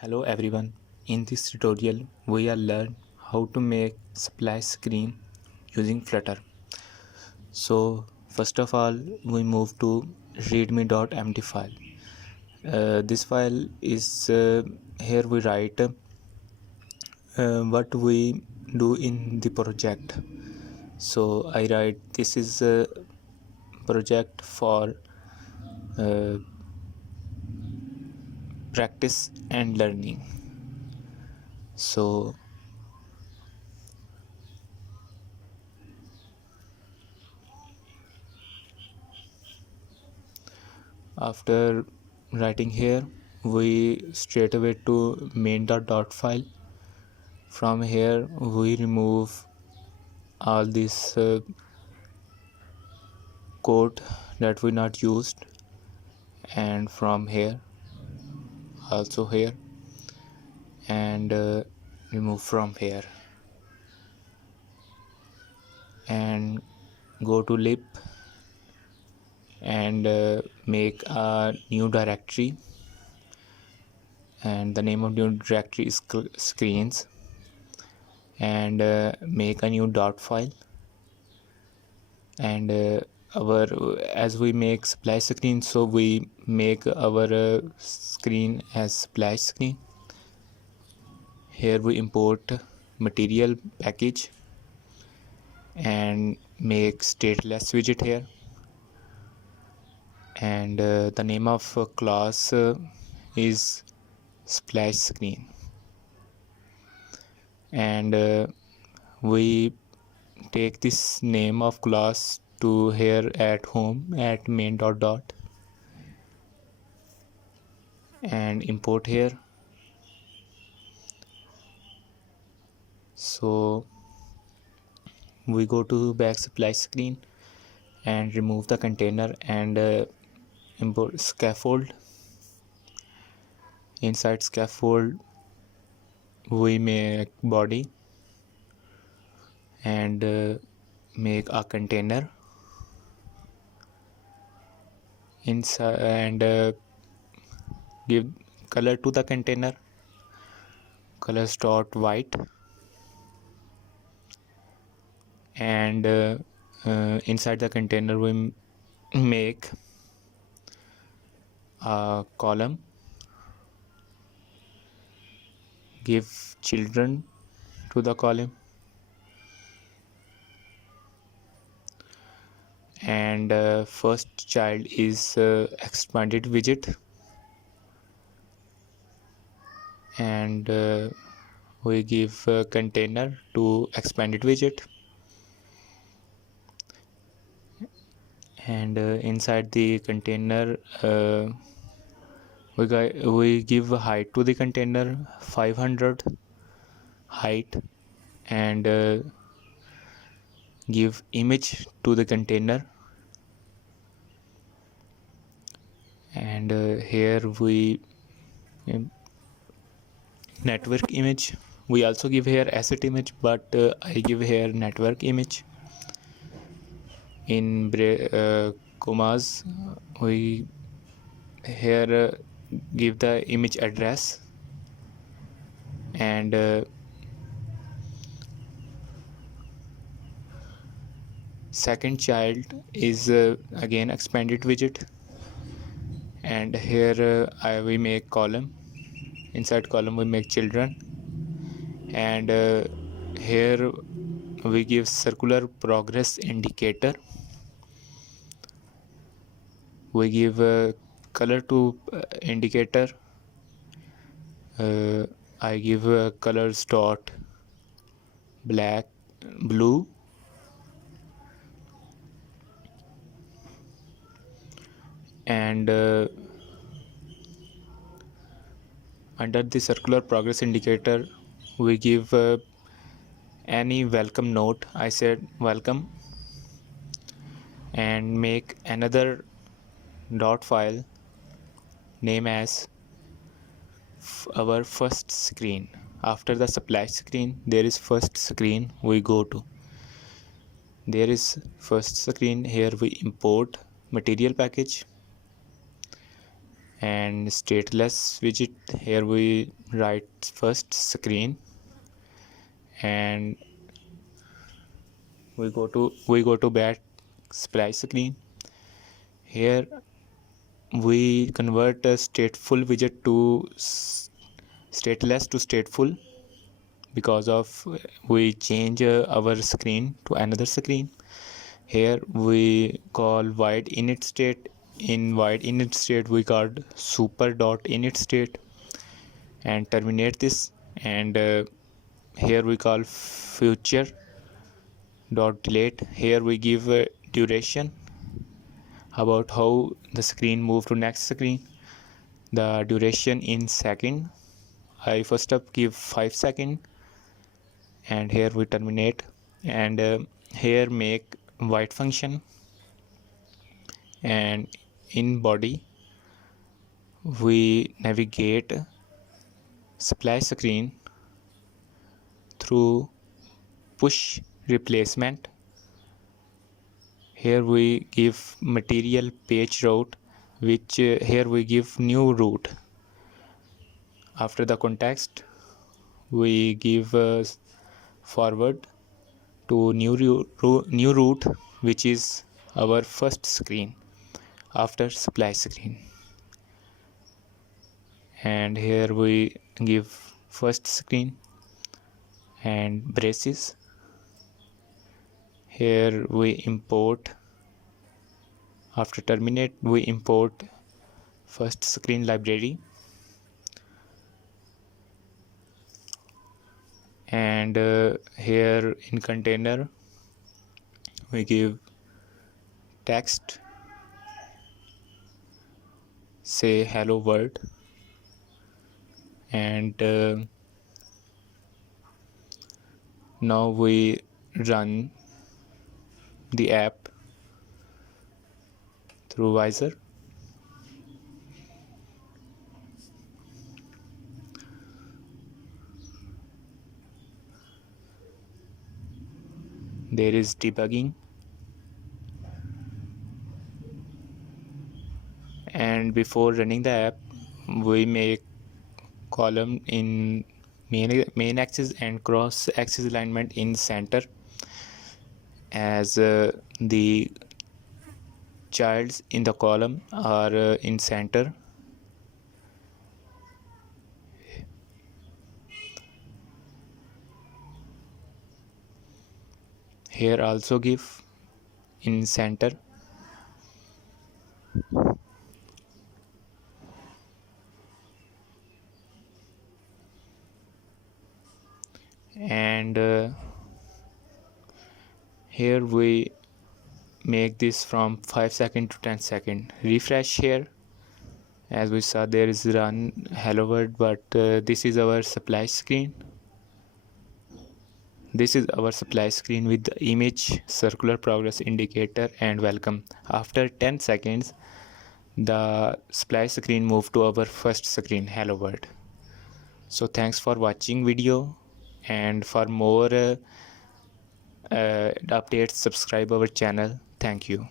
Hello everyone, in this tutorial we will learn how to make splash screen using Flutter. So first of all we move to readme.md file. This file is here we write what we do in the project. So I write this is a project for uh, practice and learning. So after writing here we straight away to main.dot file. From here we remove all this code that we not used, and from here also here, and remove from here and go to lib and make a new directory, and the name of new directory is screens, and make a new dot file, and our as we make splash screen, so we make our screen as splash screen. Here we import material package and make stateless widget here, and the name of class is splash screen, and we take this name of class to here at home at main.dot and import here. So we go to back splash screen and remove the container and import scaffold. Inside scaffold we make body and make a container inside, and give color to the container, colors dot white, and inside the container we make a column, give children to the column, and first child is expanded widget, and we give a container to expanded widget, and inside the container we give height to the container 500 height, and give image to the container, and here we network image. We also give here asset image, but I give here network image. In commas we here give the image address, and second child is again expanded widget, and here we make column. Inside column we make children, and here we give circular progress indicator. We give color to indicator. I give colors dot black, blue, and under the circular progress indicator we give any welcome note. I said welcome, and make another dot file name as our first screen. After the splash screen there is first screen we go to. There is first screen. Here we import material package and stateless widget. Here we right first screen, and we go to back splash screen. Here we convert a stateful widget to stateless to stateful, because of we change our screen to another screen. Here we call void init state. In void init state we called super dot init state and terminate this. And here we call future dot delete. Here we give duration about how the screen move to next screen. The duration in second, I first up give 5 second, and here we terminate. And here make void function, and in body we navigate splash screen through push replacement. Here we give material page route, which here we give new route. After the context we give forward to new route, which is our first screen after splash screen. And here we give first screen and braces. Here we import, after terminate we import first screen library. And here in container we give text, say hello world. And now we run the app through Visor. There is debugging, and before running the app we make column in main axis and cross axis alignment in center, as the childs in the column are in center. Here also give in center. And here we make this from 5 second to 10 second. Refresh here. As we saw, there is run hello world, but this is our splash screen. This is our splash screen with the image, circular progress indicator and welcome. After 10 seconds the splash screen moved to our first screen, hello world. So thanks for watching video, and for more updates subscribe our channel. Thank you.